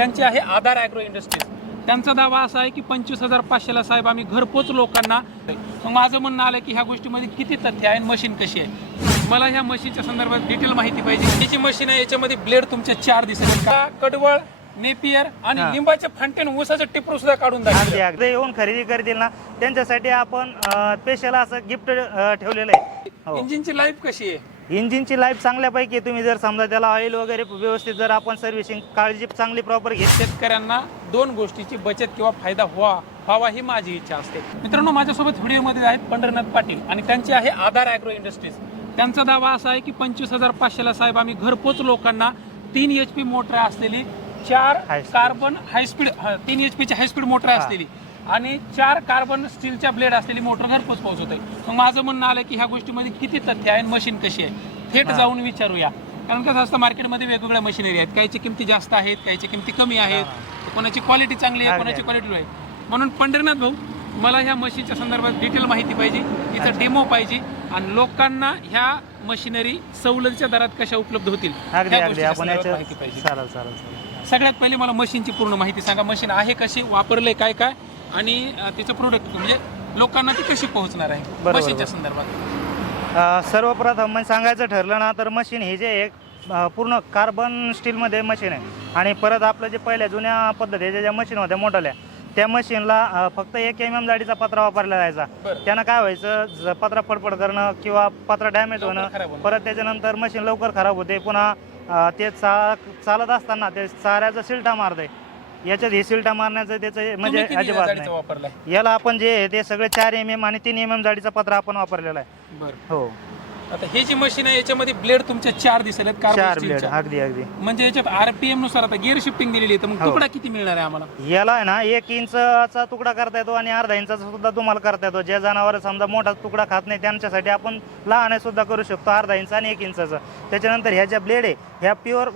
त्यांचे आहे आधार agro industries त्यांचा दावा असा आहे की पंचवीस हजार पाचशेला साहेब आम्ही घरपोच लोकांना मग माझं म्हणणं आलं की ह्या गोष्टीमध्ये किती तथ्य आहे मशीन कशी आहे? मला ह्या मशीनच्या संदर्भात डिटेल माहिती पाहिजे. ही जी मशीन आहे? याच्यामध्ये ब्लेड तुमचे चार दिसेल का? कडवळ नेपियर आणि हा. लिंबाचे फांटे आणि ऊसाचं टिपरू सुद्धा काढून दाखवलं अगदी येऊन खरेदी करतील ना त्यांच्यासाठी आपण स्पेशल असं गिफ्ट ठेवलेलं आहे. हो. इंजिनची लाईफ कशी आहे? इंजिनची लाईफ चांगल्यापैकी. तुम्ही जर समजा त्याला ऑइल वगैरे व्यवस्थित जर आपण सर्व्हिसिंग काळजी चांगली प्रॉपर घेतली शेतकऱ्यांना दोन गोष्टीची बचत किंवा फायदा व्हा व्हावा ही माझी इच्छा असते मित्रांनो माझ्यासोबत व्हिडिओमध्ये आहेत पंढरनाथ पाटील आणि त्यांचे आहे आधार ॲग्रो इंडस्ट्रीज त्यांचा दावा असा आहे की पंचवीस हजार पाचशेला साहेब आम्ही घरपोच लोकांना तीन एच पी मोटर असलेली चार. कार्बन हायस्पीड तीन एच पीची हायस्पीड मोटर. असलेली आणि चार कार्बन स्टीलच्या ब्लेड असलेली मोटर घरपोच पोहोचवत आहे मग माझं म्हणणं आलं की ह्या गोष्टीमध्ये किती तथ्य आहे आणि मशीन कशी आहे थेट. जाऊन विचारूया. कारण कसं असतं मार्केटमध्ये वेगवेगळ्या मशिनरी आहेत. काहीच्या किमती जास्त आहेत काहीच्या किमती कमी आहेत. कोणाची क्वालिटी चांगली आहे कोणाची. क्वालिटी आहे. म्हणून पंढरनाथ भाऊ मला ह्या मशीनच्या संदर्भात डिटेल माहिती पाहिजे. अच्छा. डेमो पाहिजे. आणि लोकांना ह्या मशिनरी सवलतीच्या दरात कशा उपलब्ध होतील माहिती पाहिजे. सगळ्यात पहिले मला मशीनची पूर्ण माहिती सांगा. मशीन आहे कशी वापरले काय काय आणि तिचं प्रोडक्ट म्हणजे लोकांना ती कशी पोहोचणार आहे? मशीनच्या. संदर्भात. सर्वप्रथम म्हणजे सांगायचं ठरलं ना तर मशीन हे जे एक पूर्ण कार्बन स्टीलमध्ये मशीन आहे आणि परत आपलं जे पहिल्या जुन्या पद्धतीच्या ज्या मशीन होत्या मोठ्याल्या त्या मशीनला फक्त एक एम एम जाडीचा पत्रा वापरला जायचा. त्यानं काय व्हायचं ज- पत्रा फडफड करणं किंवा पत्रा डॅमेज होणं. परत त्याच्यानंतर मशीन लवकर खराब होते पुन्हा ते चा चालत असताना ते चाऱ्याचा सिलटा मारतंय याच्यात हे सिलटा मारण्याचं त्याचं म्हणजे अजिबात नाही. याला आपण जे आहे ते सगळे चार एम एम आणि तीन एम एम जाडीचा पत्रा आपण वापरलेला आहे. बरं. हो. आता हे जी मशीन आहे याच्यामध्ये ब्लेड तुमचे चार दिसेल चार ब्लेड. अगदी अगदी. म्हणजे याच्यात आरपीएमनुसार आता गिअर शिफ्टिंग दिलेली आहे तर मग हो. तुकडा किती मिळणार आहे आम्हाला? याला आहे ना एक इंचचा तुकडा करता येतो आणि अर्धा इंचाचा सुद्धा तुम्हाला करता येतो. जे जनावर समजा मोठा तुकडा खात नाही त्यांच्यासाठी आपण लहान सुद्धा करू शकतो अर्धा इंच आणि एक इंचाचा. त्याच्यानंतर ह्या ज्या ब्लेड आहे ह्या प्युअर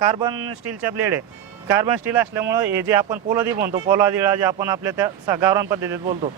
कार्बन स्टीलच्या ब्लेड आहे कार्बन स्टील असल्यामुळं हे जे आपण पोलादी म्हणतो पोलादिळा जे आपण आपल्या त्या सा- गावरान पद्धतीत बोलतो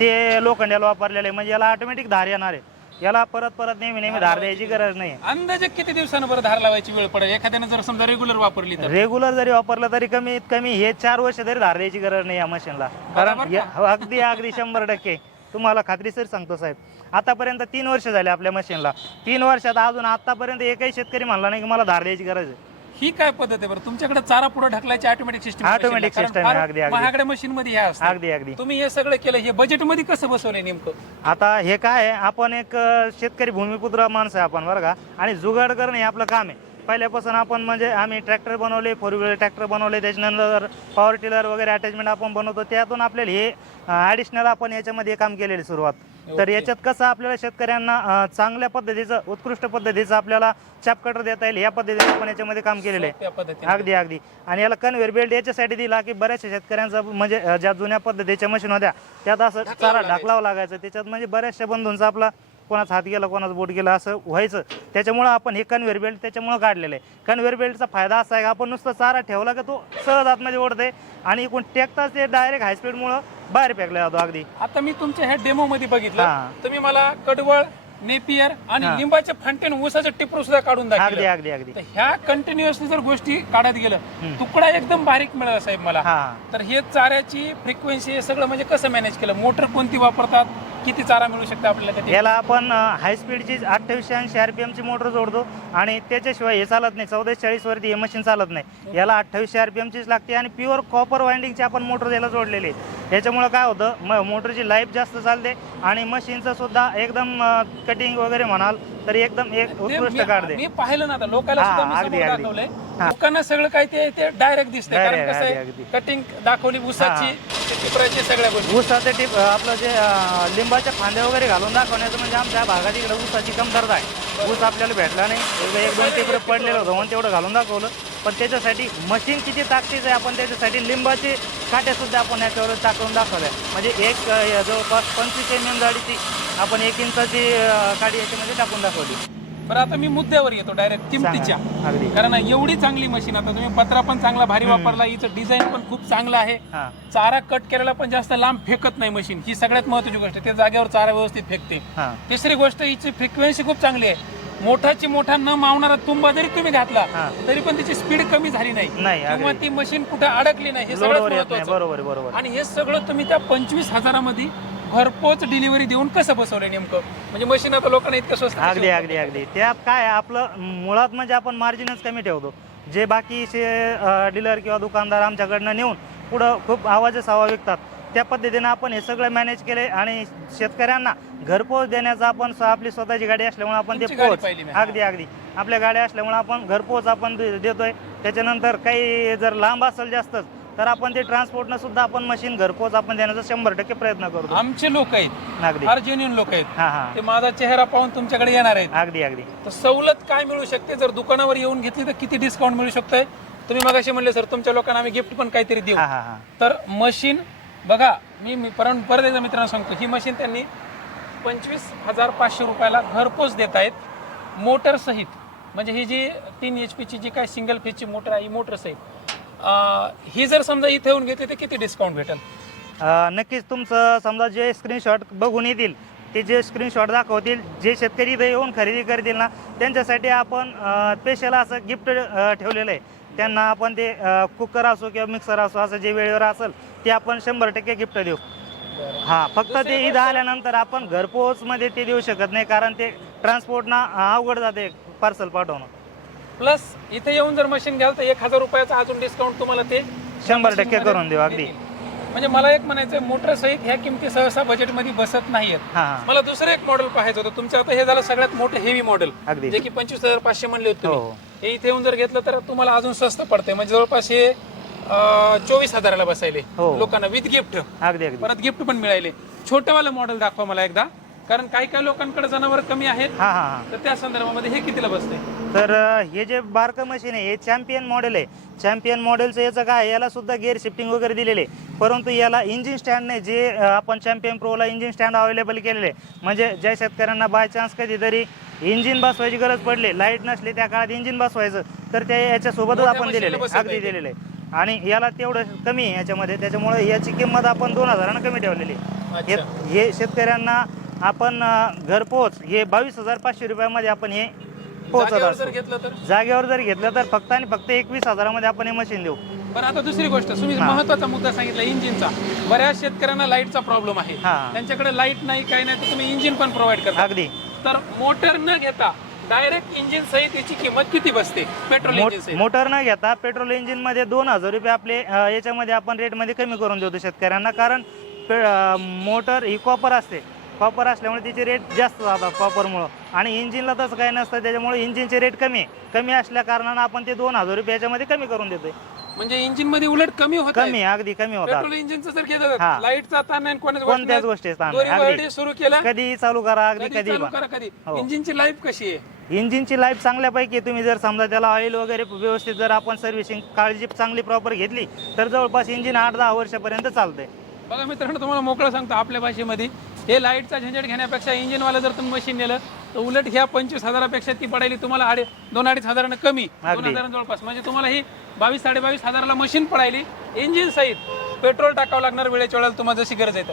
ते लोखंडाला वापरलेले आहे. म्हणजे याला ऑटोमॅटिक धार येणार आहे. याला परत परत नेहमी नेहमी धार द्यायची गरज नाही अंदाजे किती दिवसानं बरं धार लावायची वेळ पडेल? एखाद्याने जर समजा रेग्युलर वापरली तर. रेग्युलर जरी वापरलं तरी कमीत कमी हे चार वर्ष तरी धार द्यायची गरज नाही या मशीनला कारण या- हो, अगदी अगदी शंभर टक्के. तुम्हाला खात्रीशीर सांगतो साहेब. आतापर्यंत तीन वर्ष झाले आपल्या मशीनला तीन वर्षात अजून आतापर्यंत एकही शेतकरी म्हणला नाही की मला धार द्यायची गरज आहे. ही काय पद्धत आहे बरं? तुमच्याकडे चारा पुढे ढकलायची ऑटोमॅटिक सिस्टम system आहे, अगदी, अगदी. महागड्या मशीन मध्ये ह्या असतात अगदी अगदी. तुम्ही हे सगळं केलं हे बजेटमध्ये कसं बसवलंय नेमकं? आता हे काय आहे आपण एक अ, शेतकरी भूमिपुत्र माणसं आहे आपण बरं का? आणि जुगाड करणं हे आपलं काम आहे. पहिल्यापासून आपण म्हणजे आम्ही ट्रॅक्टर बनवले फोर व्हीलर ट्रॅक्टर बनवले त्याच्यानंतर पॉवर टिलर वगैरे अटॅचमेंट आपण बनवतो. त्यातून आपल्याला हे ॲडिशनल आपण याच्यामध्ये सुरुवात केलेली सुरुवात. तर. याच्यात कसं आपल्याला शेतकऱ्यांना चांगल्या पद्धतीचं उत्कृष्ट पद्धतीचं आपल्याला चॅप कटर देता येईल या पद्धतीने आपण याच्यामध्ये काम केलेलं आहे. अगदी अगदी. आणि याला कन्व्हेअर बेल्ट याच्यासाठी दिला की बऱ्याचशा शेतकऱ्यांचा म्हणजे ज्या जुन्या पद्धतीच्या मशीन होत्या त्यात असं चारा ढाकलावं लागायचं. त्याच्यात म्हणजे बऱ्याचशा बंधूंचा आपला कोणाचा हात गेला कोणाचा बोट गेला असं व्हायचं. त्याच्यामुळं आपण हे कन्व्हेअर बेल्ट त्याच्यामुळं काढलेलं आहे. कन्व्हेअर बेल्टचा फायदा असा आहे की आपण नुसतं चारा ठेवला की तो सहज आतमध्ये ओढते आणि इकडून टेकताच ते डायरेक्ट हायस्पीडमुळं बाहेर फेकला जातो अगदी. आता मी तुमच्या ह्या डेमो मध्ये बघितलं. हा. तुम्ही मला कडवळ नेपियर आणि हा. लिंबाचे फांटे आणि ऊसाचं टिपरू सुद्धा काढून अगदी दाखवलं. अगदी अगदी तर ह्या कंटिन्युअसली जर गोष्टी काढत गेलं हम्म. तुकडा एकदम बारीक मिळाला साहेब मला. हा. तर हे चाऱ्याची फ्रिक्वेन्सी हे सगळं म्हणजे कसं मॅनेज केलं? मोटर कोणती वापरतात? किती चारा मिळू शकतो आपल्याला कधी याला आपण हाय स्पीडची अठ्ठावीसशे ऐंशी आर पी एमची मोटर जोडतो आणि त्याच्याशिवाय हे चालत नाही. चौदा चाळीस वरती हे मशीन चालत नाही. याला अठ्ठावीसशे आर पी एमचीच लागते आणि प्युअर कॉपर वाइंडिंगची आपण मोटर याला जोडलेली आहे. याच्यामुळं काय होतं म मोटरची लाईफ जास्त चालते आणि मशीनचं सुद्धा एकदम कटिंग वगैरे म्हणाल तर एकदम एक उत्कृष्ट काढते. मी पाहिलं ना आता लोकांना हा, सुद्धा मी अगदी, समोर अगदी. दाखवलंय. हा. लोकांना सगळं काय ते डायरेक्ट दिसतंय कारण Direct, कसं अगदी, आहे अगदी. कटिंग दाखवली उसाची टिपराची सगळ्या गोष्टी. ऊसाचे टिप आपलं जे अं, लिंबाचे फांदे वगैरे घालून दाखवण्याचं म्हणजे आमच्या भागात इकडे ऊसाची कमतरता आहे. ऊस आपल्याला भेटला नाही. एकदा एक दोन टिपरे पडलेलं होतं म्हणून तेवढं घालून दाखवलं. पण त्याच्यासाठी मशीन किती ताकदीचं आहे आपण त्याच्यासाठी लिंबाचे काटे सुद्धा आपण याच्यावर टाकून दाखवल्या म्हणजे एक अं, जवळपास पंचवीस एम एम गाडीची आपण एक इंचाची अं, काडी याच्यामध्ये टाकून दाखवली. बरं आता मी मुद्द्यावर येतो डायरेक्ट किमतीच्या. अगदी. कारण एवढी चांगली मशीन आता तुम्ही पत्रा पण चांगला भारी वापरला हिचं डिझाईन पण खूप चांगलं आहे. हां. चारा कट केलेला पण जास्त लांब फेकत नाही मशीन ही सगळ्यात महत्वाची गोष्ट आहे. ते जागेवर चारा व्यवस्थित फेकते. हां. तिसरी गोष्ट हिची फ्रिक्वेन्सी खूप चांगली आहे. मोठाची मोठा न मावणारा तुंबा जरी तुम्ही घातला हा. तरी पण त्याची स्पीड कमी झाली नाही. नाही किंवा अगदी ती मशीन कुठे अडकली नाही हे लोडवर सगळं येत नाही. महत्वाचं बरोबर आहे, बरोबर. आणि हे सगळं तुम्ही त्या पंचवीस हजारामध्ये घरपोच डिलिव्हरी देऊन कसं बसवलंय नेमकं? म्हणजे मशीन आता लोकांना इतकं स्वस्त कशी अगदी? अगदी अगदी. त्यात काय आपलं मुळात म्हणजे आपण मार्जिनच कमी ठेवतो. जे बाकीचे डीलर किंवा दुकानदार आमच्याकडनं नेऊन पुढं खूप आवाजच हवा विकतात. त्या पद्धतीनं आपण हे सगळं मॅनेज केले आणि शेतकऱ्यांना घरपोच देण्याचं आपण स्व- आपली स्वतःची गाडी असल्यामुळे आपण ते तुमची गाडी पोच. पाहिली मी. अगदी अगदी. आपल्या गाड्या असल्यामुळे आपण घरपोच आपण दे- देतोय. त्याच्यानंतर काही जर लांब असेल जास्तच तर आपण ते ट्रान्सपोर्टनं सुद्धा आपण मशीन घरपोच आपण देण्याचा शंभर टक्के प्रयत्न करतो. आमचे लोक आहेत. अगदी. फार जेन्युन लोक आहेत. हा हा. ते माझा चेहरा पाहून तुमच्याकडे येणार आहेत. अगदी अगदी. तर सवलत काय मिळू शकते? जर दुकानावर येऊन घेतली तर किती डिस्काउंट मिळू शकतंय? तुम्ही मगाशी म्हणले सर तुमच्या लोकांना आम्ही गिफ्ट पण काहीतरी देऊ. हा हा हा. तर मशीन बघा मी मी परत परत एकदा मित्रांनो सांगतो ही मशीन त्यांनी पंचवीस हजार पाचशे रुपयाला घरपोच देत आहेत. मोटर सहित म्हणजे ही जी तीन एच पीची जी काय सिंगल फेजची मोटर आहे ही मोटर सहित. अं, ही जर समजा इथे येऊन घेतली तर किती डिस्काउंट भेटेल? अ, नक्कीच तुमचं समजा जे स्क्रीनशॉट बघून येतील ते जे स्क्रीनशॉट दाखवतील जे शेतकरी इथे येऊन खरेदी करतील ना त्यांच्यासाठी आपण स्पेशल असं गिफ्ट ठेवलेलं आहे. त्यांना आपण ते कुकर असो किंवा मिक्सर असो असं जे वेळेवर असेल ते आपण शंभर टक्के गिफ्ट देऊ. हा फक्त ते इथं आल्यानंतर आपण घरपोच मध्ये ते देऊ शकत नाही कारण ते ट्रान्सपोर्टना अवघड जाते पार्सल पाठवणं. प्लस इथे येऊन जर मशीन घ्याल तर एक हजार रुपयाचा अजून डिस्काउंट तुम्हाला ते शंभर टक्के मध्ये करून देऊ अगदी. म्हणजे मला एक म्हणायचं मोटर सहित ह्या किमती सहसा बजेटमध्ये बसत नाहीयेत. मला दुसरं एक मॉडेल पाहायचं होतं. तुमचं आता हे झालं सगळ्यात मोठं हेवी मॉडेल जे की पंचवीस हजार पाचशे म्हणले होते हो. हो. हे इथे येऊन जर घेतलं तर तुम्हाला अजून स्वस्त पडते म्हणजे जवळपास हे चोवीस हजाराला बसायले. हो. लोकांना विथ गिफ्ट परत गिफ्ट पण मिळाले छोटंवालं मॉडेल दाखवा मला एकदा. कारण काही काही लोकांकडे जनावर कमी आहेत. हा हा हा. तर त्या संदर्भामध्ये हे कितीला बसते? तर अ, हे जे बारकं मशीन आहे हे चॅम्पियन मॉडेल आहे. चॅम्पियन मॉडेलचं याचं काय आहे, याला सुद्धा गिअर शिफ्टिंग वगैरे दिलेले. परंतु याला इंजिन स्टँड नाही जे अ, आपण चॅम्पियन प्रोला इंजिन स्टँड अवेलेबल केलेले आहे. म्हणजे ज्या शेतकऱ्यांना बाय चान्स कधीतरी इंजिन बसवायची गरज पडली लाइट नसली त्या काळात इंजिन बसवायचं तर ते याच्यासोबतच मोठ्या आपण मशीनला दिलेलं आहे. बसवता अगदी येते. दिलेलं आहे. आणि याला तेवढं कमी आहे याच्यामध्ये. त्याच्यामुळे याची किंमत आपण दोन हजारानं कमी ठेवलेली आहे. हे अच्छा. हे शेतकऱ्यांना आपण घरपोच हे बावीस हजार पाचशे रुपयामध्ये आपण हे पोहोचत असतो. जागेवर जर घेतलं तर फक्त आणि फक्त एकवीस हजारामध्ये आपण हे मशीन देऊ. बरं आता दुसरी गोष्ट तुम्ही. महत्त्वाचा मुद्दा सांगितला इंजिनचा. बऱ्याच शेतकऱ्यांना लाईटचा प्रॉब्लेम आहे. त्यांच्याकडे लाइट नाही काही नाही तर तुम्ही इंजिन पण प्रोव्हाइड करता. अगदी. तर मोटर न घेता डायरेक्ट इंजिन सहित याची किंमत किती बसते? पेट्रोल इंजिन मोटर न घेता पेट्रोल इंजिनमध्ये दोन हजार रुपये आपले याच्यामध्ये आपण रेटमध्ये कमी करून देतो शेतकऱ्यांना. कारण मोटर ही कॉपर असते. कॉपर असल्यामुळे तिचे रेट जास्त जातात कॉपरमुळं आणि इंजिनला तसं काही नसतं त्याच्यामुळे इंजिनचे रेट कमी आहे. कमी असल्या कारणानं आपण ते दोन हजार रुपये याच्यामध्ये कमी करून देतोय. म्हणजे इंजिनमध्ये उलट कमी होत कमी अगदी कमी होतात पेट्रोल इंजिनचं जर घेतलं हा. लाईटचा ताण नाही कोणाच कोणत्याच गोष्टी अगदी. सुरू केला कधी चालू करा अगदी कधी कधी चालू पण करा कधी. हो. इंजिनची लाईफ कशी आहे? इंजिनची लाईफ चांगल्यापैकी. तुम्ही जर समजा त्याला ऑइल वगैरे व्यवस्थित जर आपण सर्व्हिसिंग काळजी चांगली प्रॉपर घेतली तर जवळपास इंजिन आठ दहा वर्षापर्यंत चालतंय. बघा मित्रांनो तुम्हाला मोकळं सांगतो आपल्या भाषेमध्ये. हे लाईटचा झंझट घेण्यापेक्षा इंजिनवाला जर तुम्ही मशीन नेलं तर उलट ह्या पंचवीस हजारापेक्षा ती पडायली तुम्हाला अडे दोन अडीच हजारानं कमी. दोन. हजारांना जवळपास. म्हणजे तुम्हाला ही बावीस साडे बावीस हजाराला मशीन पडायली. इंजिन सहित पेट्रोल टाकावं लागणार वेळेच्या वेळेला तुम्हाला जशी गरज तर.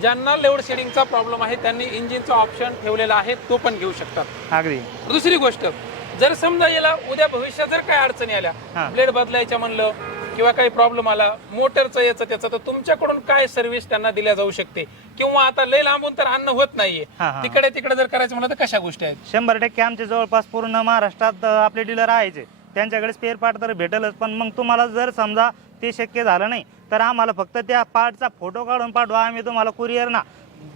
ज्यांना लोड शेडिंगचा प्रॉब्लेम आहे त्यांनी इंजिनचा ऑप्शन ठेवलेला आहे तो पण घेऊ शकतात. अगदी. दुसरी गोष्ट जर समजा याला उद्या भविष्यात जर काय अडचणी आल्या. ब्लेड बदलायच्या म्हणलं किंवा काही प्रॉब्लेम आला मोटरचं याचं त्याचं तर तुमच्याकडून काय सर्व्हिस त्यांना दिल्या जाऊ शकते? किंवा आता लय लांबून तर अन्न होत नाहीये. हा, हा. तिकडे तिकडे जर करायचं म्हणलं तर कशा गोष्टी आहेत? शंभर टक्के आमचे जवळपास पूर्ण महाराष्ट्रात अ, आपले डीलर आहेच. त्यांच्याकडे स्पेअर पार्ट तर भेटेलच पण मग तुम्हाला जर समजा ते शक्य झालं नाही तर आम्हाला फक्त त्या पार्टचा फोटो काढून पाठवा. आम्ही तुम्हाला कुरिअर ना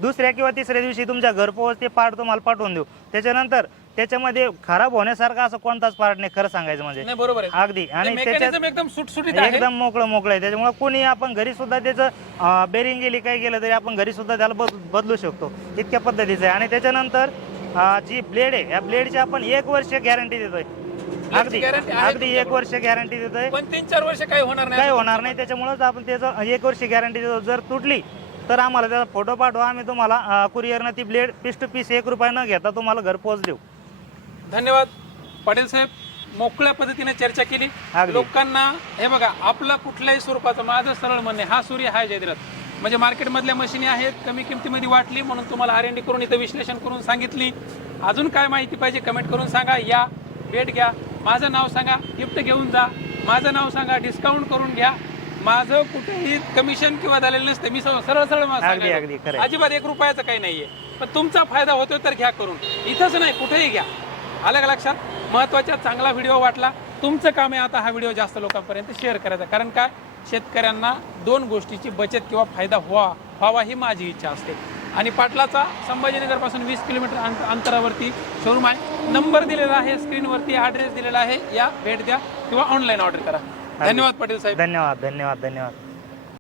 दुसऱ्या किंवा तिसऱ्या दिवशी तुमच्या घरपोच ते पार्ट तुम्हाला पाठवून देऊ. त्याच्यानंतर त्याच्यामध्ये खराब होण्यासारखा असं कोणताच पार्ट नाही खरं सांगायचं म्हणजे. नाही बरोबर आहे. अगदी. आणि त्याच्यात मेकॅनिझम एकदम सुटसुटीत आहे. एकदम मोकळं मोकळं आहे. त्याच्यामुळे कोणी आपण घरी सुद्धा त्याचं बेरिंग गेली काय केलं तरी आपण घरी सुद्धा त्याला बद- बदलू शकतो. इतक्या पद्धतीचं आहे. आणि त्याच्यानंतर अं, जी ब्लेड आहे या ब्लेडची आपण एक वर्ष गॅरंटी देतोय. अगदी. guarantee आहे अगदी एक वर्ष गॅरंटी देतोय. पण तीन चार वर्ष काही होणार नाही काय होणार नाही. त्याच्यामुळेच आपण त्याचं एक वर्ष गॅरंटी देतो. जर तुटली तर आम्हाला त्याचा फोटो पाठवा. आम्ही तुम्हाला कुरिअरनं ती ब्लेड पीस टू पीस एक रुपया न घेता तुम्हाला घरपोच देऊ. धन्यवाद. पाटील साहेब मोकळ्या पद्धतीने चर्चा केली. अगदी. लोकांना हे बघा आपलं कुठल्याही स्वरूपाचं माझं सरळ म्हणणे हा सूर्य हा जयद्रथ. म्हणजे मार्केटमधल्या मशिनी आहेत कमी किमतीमध्ये वाटली म्हणून तुम्हाला आर एन डी करून इथं विश्लेषण करून सांगितली. अजून काय माहिती पाहिजे कमेंट करून सांगा. या भेट घ्या. माझं नाव सांगा गिफ्ट घेऊन जा. माझं नाव सांगा डिस्काउंट करून घ्या. माझं कुठेही कमिशन किंवा झालेलं नसते. मी सरळ सरळ सरळ मला अगदी, सांगायला. अजिबात एक रुपयाचं काही नाहीये. पण तुमचा फायदा होतोय तर घ्या करून. इथंच नाही कुठेही घ्या. आलं का लक्षात? महत्त्वाचा चांगला व्हिडिओ वाटला. तुमचं काम आहे आता हा व्हिडिओ जास्त लोकांपर्यंत शेअर करायचा. कारण काय शेतकऱ्यांना दोन गोष्टीची बचत किंवा फायदा व्हा व्हावा ही माझी इच्छा असते. आणि पाटलाचा संभाजीनगरपासून वीस किलोमीटर अंत- अंतरावरती शोरूम आहे. नंबर दिलेला आहे स्क्रीनवरती ॲड्रेस दिलेला आहे. या भेट द्या किंवा ऑनलाईन ऑर्डर करा. धन्यवाद पाटील साहेब. धन्यवाद धन्यवाद धन्यवाद.